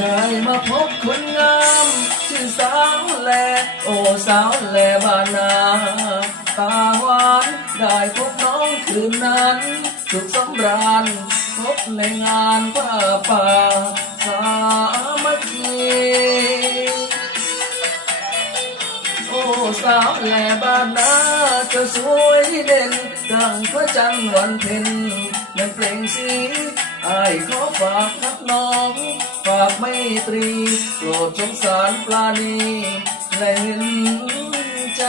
ได้มาพบคนงามชื่อสาวแล โอสาวแลบานนาตาหวานได้พบน้องคืนนั้น สุขสำราญพบในงานผ้าป่าสามัคคีโอ้สาวแล่บ้านนาจะสวยเด่นดังพระจันทร์วันเพ็ญนั่นเพลงสีไอายขอฝากทักน้อง ฝากไม่ตรี โปรดสงสารปลาณีและเห็นใจ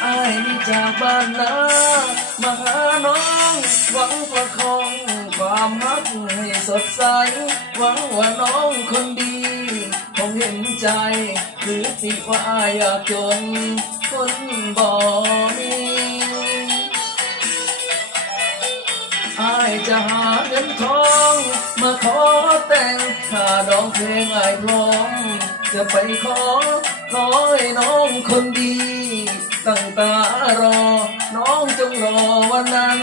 ไอายนี่จากบ้านนามาหาน้อง หวังประคองความรักให้สดใส หวังว่าน้องคนดีคงเห็นใจ หรือสิว่าอายอยากจนคนบ่มี จะหาเงินทองมาขอแต่งค่าดองเพลงไอ้พร้อมจะไปขอขอให้น้องคนดี ตั้งตารอ น้องจงรอวันนั้น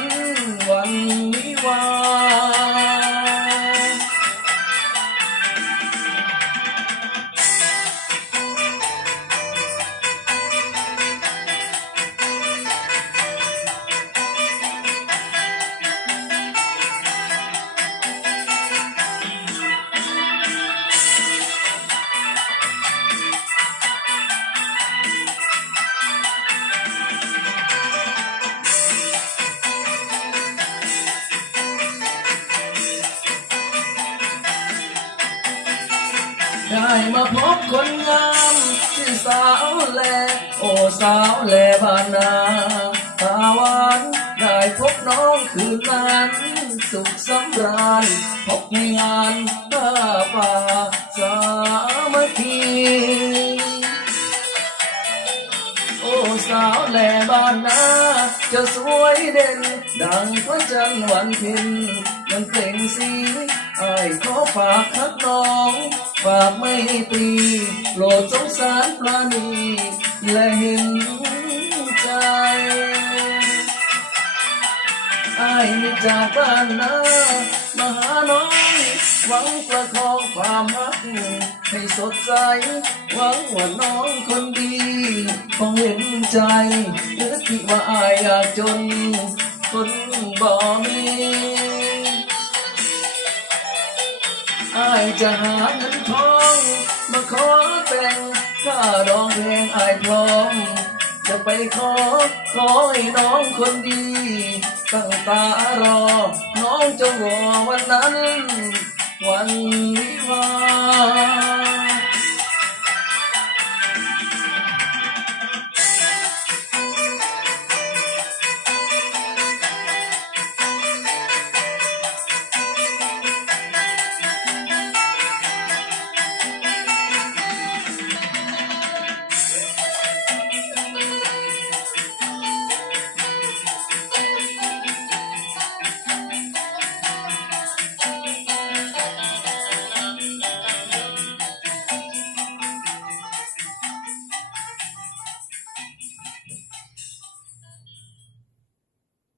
วัน ได้มาพบคนงามที่สาวแล โอ้สาวแลบ้านนาตาหวานได้พบน้องคืนนั้น สุขสำราญพบในงานผ้าป่าสามัคคีาวแหล่บ้านนาจะสวยเด่น ดังพระจันทร์วันเพ็ญมันเปล่งสีไอ้ายขอฝากทักน้อง ฝากไม่ตรีโปรดสงสารปราณีและเห็นใจไอ้จากบ้านนามาหาน้องหวังประคองความรักให้สดใส หวังว่าน้องคนดี คงเห็นใจหรือที่ว่าอายอยากจน คนบ่มีอายจะหาเงินทอง มาขอแต่งค่าดองเพลงอายพร้อม จะไปขอ ขอให้น้องคนดี ตั้งตารอ น้องจงรอวันนั้น วัน